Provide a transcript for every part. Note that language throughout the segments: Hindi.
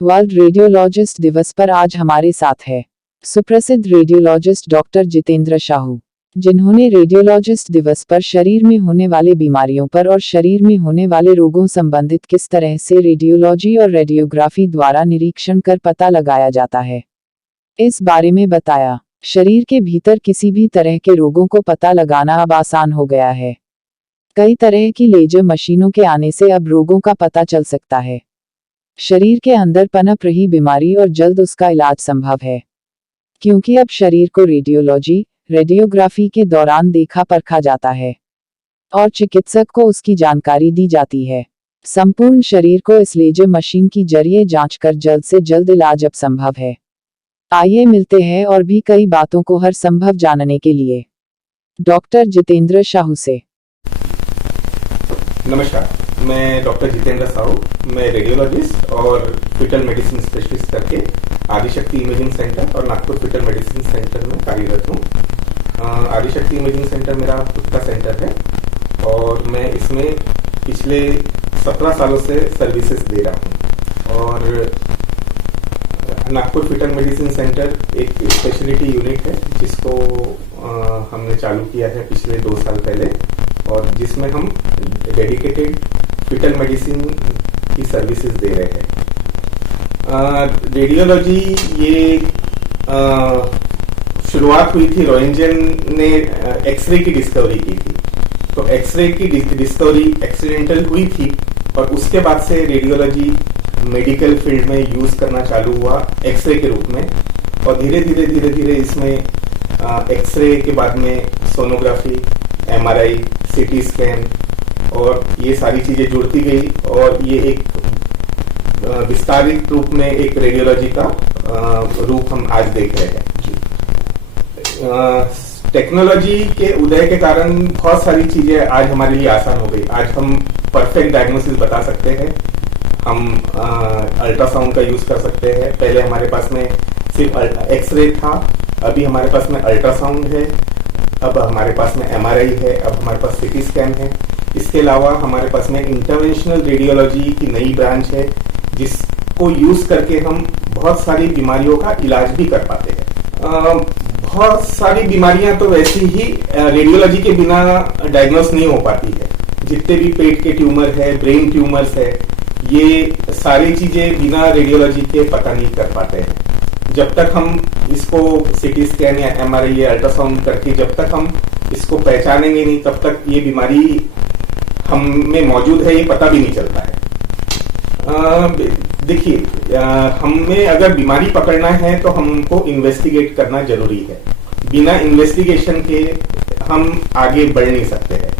वर्ल्ड रेडियोलॉजिस्ट दिवस पर आज हमारे साथ है सुप्रसिद्ध रेडियोलॉजिस्ट डॉक्टर जितेंद्र साहू, जिन्होंने रेडियोलॉजिस्ट दिवस पर शरीर में होने वाले बीमारियों पर और शरीर में होने वाले रोगों संबंधित किस तरह से रेडियोलॉजी और रेडियोग्राफी द्वारा निरीक्षण कर पता लगाया जाता है, इस बारे में बताया। शरीर के भीतर किसी भी तरह के रोगों को पता लगाना अब आसान हो गया है। कई तरह की लेजर मशीनों के आने से अब रोगों का पता चल सकता है। शरीर के अंदर पनप रही बीमारी और जल्द उसका इलाज संभव है, क्योंकि अब शरीर को रेडियोलॉजी, रेडियोग्राफी के दौरान देखा परखा जाता है और चिकित्सक को उसकी जानकारी दी जाती है। संपूर्ण शरीर को इस लेजर मशीन की जरिए जांचकर जल्द से जल्द इलाज अब संभव है। आइए मिलते हैं और भी कई बातों को हर संभव जानने के लिए डॉक्टर जितेंद्र साहू से। नमस्कार, मैं डॉक्टर जितेंद्र साहू, मैं रेडियोलॉजिस्ट और फीटल मेडिसिन स्पेशलिस्ट करके आदिशक्ति इमेजिंग सेंटर और नागपुर फीटल मेडिसिन सेंटर में कार्यरत हूँ। आदिशक्ति इमेजिंग सेंटर मेरा खुद का सेंटर है और मैं इसमें पिछले 17 सालों से सर्विसेज दे रहा हूँ। और नागपुर फीटल मेडिसिन सेंटर एक स्पेशलिटी यूनिट है जिसको हमने चालू किया है पिछले 2 साल पहले, और जिसमें हम डेडिकेटेड फीटल मेडिसिन की सर्विसेज दे रहे हैं। रेडियोलॉजी ये शुरुआत हुई थी, रोएंटगन ने एक्सरे की डिस्कवरी की थी, तो एक्सरे की डिस्कवरी एक्सीडेंटल हुई थी और उसके बाद से रेडियोलॉजी मेडिकल फील्ड में यूज करना चालू हुआ एक्सरे के रूप में। और धीरे धीरे इसमें एक्सरे के बाद में सोनोग्राफी, एमआरआई, सीटी स्कैन और ये सारी चीजें जुड़ती गई और ये एक विस्तारित रूप में एक रेडियोलॉजी का रूप हम आज देख रहे हैं। टेक्नोलॉजी के उदय के कारण बहुत सारी चीजें आज हमारे लिए आसान हो गई। आज हम परफेक्ट डायग्नोसिस बता सकते हैं, हम अल्ट्रासाउंड का यूज कर सकते हैं। पहले हमारे पास में सिर्फ एक्सरे था, अभी हमारे पास में अल्ट्रासाउंड है, अब हमारे पास में एमआरआई है, अब हमारे पास सीटी स्कैन है। इसके अलावा हमारे पास में इंटरवेंशनल रेडियोलॉजी की नई ब्रांच है जिसको यूज करके हम बहुत सारी बीमारियों का इलाज भी कर पाते हैं। बहुत सारी बीमारियां तो वैसी ही रेडियोलॉजी के बिना डायग्नोस नहीं हो पाती है। जितने भी पेट के ट्यूमर है, ब्रेन ट्यूमर्स है, ये सारी चीजें बिना रेडियोलॉजी के पता नहीं कर पाते हैं। जब तक हम इसको सीटी स्कैन या एमआरआई या अल्ट्रासाउंड करके जब तक हम इसको पहचानेंगे नहीं, तब तक ये बीमारी हम में मौजूद है ये पता भी नहीं चलता है। देखिए, हमें अगर बीमारी पकड़ना है तो हमको इन्वेस्टिगेट करना जरूरी है। बिना इन्वेस्टिगेशन के हम आगे बढ़ नहीं सकते हैं।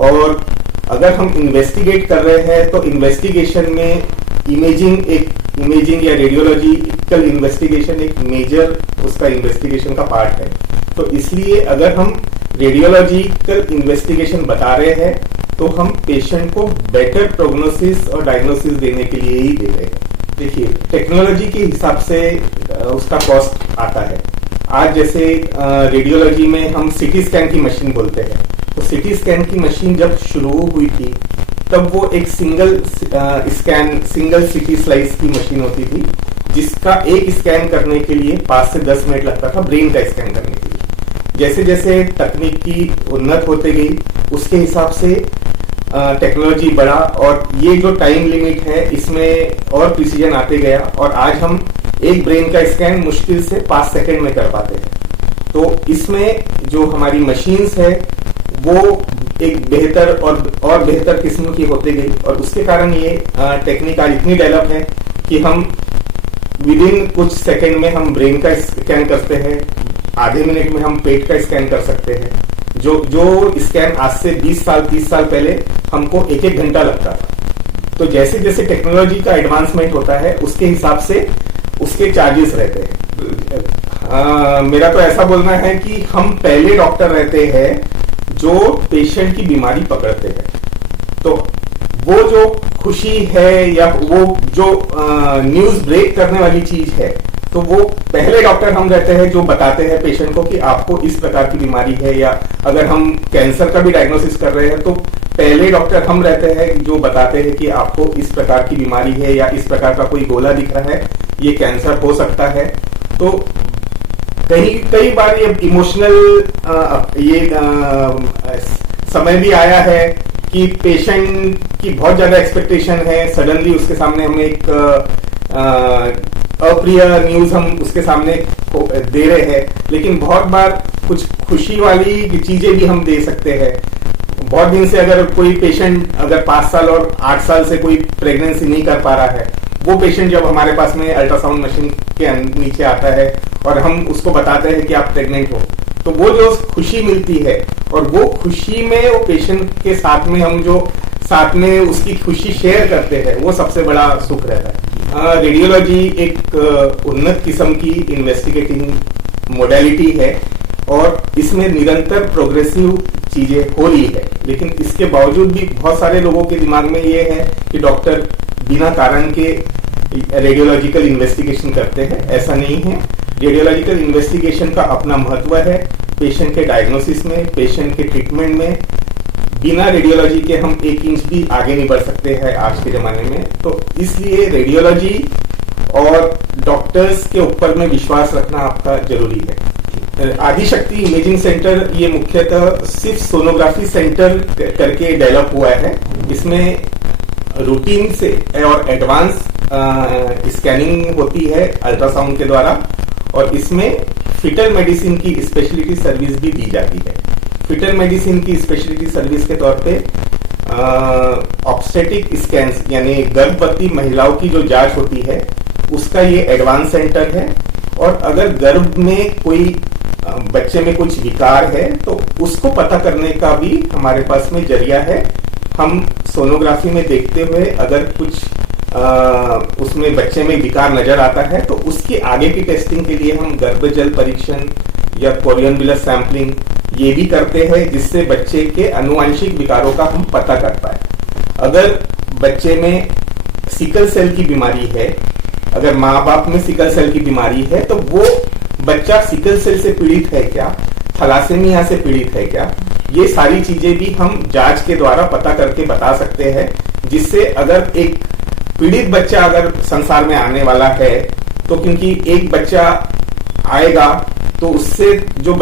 और अगर हम इन्वेस्टिगेट कर रहे हैं तो इन्वेस्टिगेशन में इमेजिंग या रेडियोलॉजिकल इन्वेस्टिगेशन एक मेजर उसका इन्वेस्टिगेशन का पार्ट है। तो इसलिए अगर हम रेडियोलॉजिकल इन्वेस्टिगेशन बता रहे हैं तो हम पेशेंट को बेटर प्रोग्नोसिस और डायग्नोसिस देने के लिए ही दे रहे हैं। देखिए, टेक्नोलॉजी के हिसाब से उसका कॉस्ट आता है। आज जैसे रेडियोलॉजी में हम सीटी स्कैन की मशीन बोलते हैं, तो सीटी स्कैन की मशीन जब शुरू हुई थी तब वो एक सिंगल सीटी स्लाइस की मशीन होती थी जिसका एक स्कैन करने के लिए 5 से 10 मिनट लगता था ब्रेन का स्कैन करने के लिए। जैसे जैसे तकनीक की उन्नत होते गई उसके हिसाब से टेक्नोलॉजी बढ़ा और ये जो टाइम लिमिट है इसमें और प्रिसीजन आते गया और आज हम एक ब्रेन का स्कैन मुश्किल से 5 सेकंड में कर पाते हैं। तो इसमें जो हमारी मशीन्स है वो एक बेहतर और बेहतर किस्म की होते गई और उसके कारण ये टेक्निक आज इतनी डेवलप है कि हम विदिन कुछ सेकंड में हम ब्रेन का स्कैन करते हैं, आधे मिनट में हम पेट का स्कैन कर सकते हैं। जो स्कैन आज से 20 साल 30 साल पहले हमको 1-1 घंटा लगता था। तो जैसे जैसे टेक्नोलॉजी का एडवांसमेंट होता है उसके हिसाब से उसके चार्जेस रहते हैं। मेरा तो ऐसा बोलना है कि हम पहले डॉक्टर रहते हैं जो पेशेंट की बीमारी पकड़ते हैं। तो वो जो खुशी है या वो जो न्यूज ब्रेक करने वाली चीज है, तो वो पहले डॉक्टर हम रहते हैं जो बताते हैं पेशेंट को कि आपको इस प्रकार की बीमारी है, या अगर हम कैंसर का भी डायग्नोसिस कर रहे हैं तो पहले डॉक्टर हम रहते हैं जो बताते हैं कि आपको इस प्रकार की बीमारी है या इस प्रकार का कोई गोला दिख रहा है, ये कैंसर हो सकता है। तो कई बार ये इमोशनल समय भी आया है कि पेशेंट की बहुत ज्यादा एक्सपेक्टेशन है, सडनली उसके सामने हम एक अप्रिय न्यूज हम उसके सामने दे रहे हैं, लेकिन बहुत बार कुछ खुशी वाली चीजें भी हम दे सकते हैं। बहुत दिन से अगर कोई पेशेंट अगर 5 साल और 8 साल से कोई प्रेगनेंसी नहीं कर पा रहा है, वो पेशेंट जब हमारे पास में अल्ट्रासाउंड मशीन के नीचे आता है और हम उसको बताते हैं कि आप प्रेग्नेंट हो, तो वो जो खुशी मिलती है और वो खुशी में वो पेशेंट के साथ में हम जो साथ में उसकी खुशी शेयर करते हैं, वो सबसे बड़ा सुख रहता है। रेडियोलॉजी एक उन्नत किस्म की इन्वेस्टिगेटिंग मोडेलिटी है और इसमें निरंतर प्रोग्रेसिव चीजें हो रही है, लेकिन इसके बावजूद भी बहुत सारे लोगों के दिमाग में ये है कि डॉक्टर बिना कारण के रेडियोलॉजिकल इन्वेस्टिगेशन करते हैं। ऐसा नहीं है। रेडियोलॉजिकल इन्वेस्टिगेशन का अपना महत्व है पेशेंट के डायग्नोसिस में, पेशेंट के ट्रीटमेंट में। बिना रेडियोलॉजी के हम 1 इंच भी आगे नहीं बढ़ सकते हैं आज के जमाने में। तो इसलिए रेडियोलॉजी और डॉक्टर्स के ऊपर में विश्वास रखना आपका जरूरी है। आदिशक्ति इमेजिंग सेंटर ये मुख्यतः सिर्फ सोनोग्राफी सेंटर करके डेवलप हुआ है। इसमें रूटीन से और एडवांस स्कैनिंग होती है अल्ट्रासाउंड के द्वारा, और इसमें फिटल मेडिसिन की स्पेशलिटी सर्विस भी दी जाती है। फिटल मेडिसिन की स्पेशलिटी सर्विस के तौर पे ऑब्स्टेटिक स्कैन्स यानी गर्भवती महिलाओं की जो जांच होती है उसका ये एडवांस सेंटर है। और अगर गर्भ में कोई बच्चे में कुछ विकार है तो उसको पता करने का भी हमारे पास में जरिया है। हम सोनोग्राफी में देखते हुए अगर कुछ उसमें बच्चे में विकार नजर आता है तो उसकी आगे की टेस्टिंग के लिए हम गर्भजल परीक्षण या कोरियन सैंपलिंग ये भी करते हैं, जिससे बच्चे के आनुवंशिक विकारों का हम पता कर पाए। अगर बच्चे में सिकल सेल की बीमारी है, अगर माँ बाप में सिकल सेल की बीमारी है, तो वो बच्चा सिकल सेल से पीड़ित है क्या, थैलासेमिया से पीड़ित है क्या, ये सारी चीजें भी हम जांच के द्वारा पता करके बता सकते हैं। जिससे अगर एक पीड़ित बच्चा अगर संसार में आने वाला है तो क्योंकि एक बच्चा आएगा तो उससे जो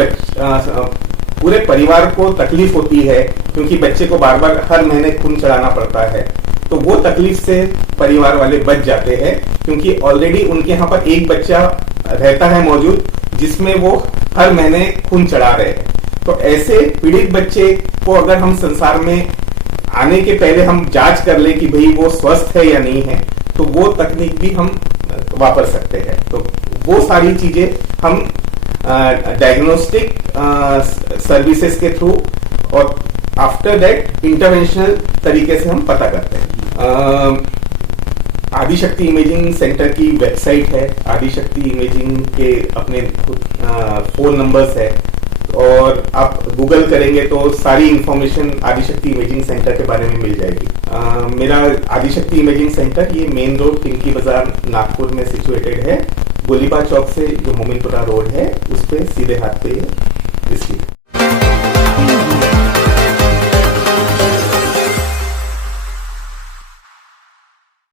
पूरे परिवार को तकलीफ होती है, क्योंकि बच्चे को बार बार हर महीने खून चढ़ाना पड़ता है, तो वो तकलीफ से परिवार वाले बच जाते हैं, क्योंकि ऑलरेडी उनके यहाँ पर एक बच्चा रहता है मौजूद जिसमें वो हर महीने खून चढ़ा रहे हैं। तो ऐसे पीड़ित बच्चे को अगर हम संसार में आने के पहले हम जांच कर ले कि भाई वो स्वस्थ है या नहीं है, तो वो तकनीक भी हम वापर सकते हैं। तो वो सारी चीजें हम डायग्नोस्टिक सर्विसेज के थ्रू और आफ्टर दैट इंटरवेंशनल तरीके से हम पता करते हैं। आदिशक्ति इमेजिंग सेंटर की वेबसाइट है, आदिशक्ति इमेजिंग के अपने फोन नंबर्स है, और आप गूगल करेंगे तो सारी इंफॉर्मेशन आदिशक्ति इमेजिंग सेंटर के बारे में मिल जाएगी। मेरा आदिशक्ति इमेजिंग सेंटर ये मेन रोड पिंकी बाजार नागपुर में सिचुएटेड है। गोलीबार चौक से जो मोमिनपुरा रोड है उस पे सीधे हाथ पे स्थित है।